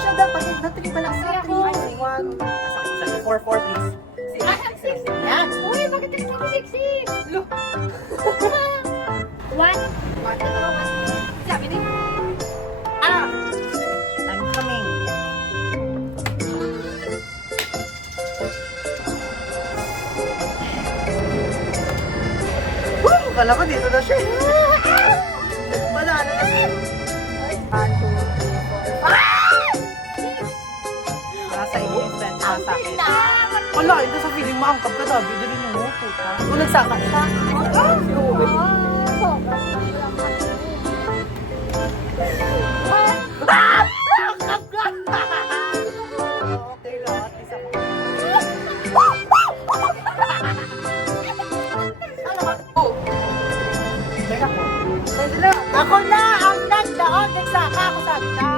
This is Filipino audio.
Siya dapat, na-3 pa lang sa 3. 1, 4, 4 please. 6. Yan. Uy, bakit ito ako sexy? Look. One. Sabi din. Ah! I'm coming. Woo! Kala ko dito na siya. Wala na na siya. 1, 2, 3, 4. Nasa iyo yung friend sa akin. Wala, ito sa feeling mo, ang kapka dabi, dali na mo, puta. Kung nagsaka siya. Okay lang, at isa mo. Ako na ang nagdaon, nagsaka ako sa agda.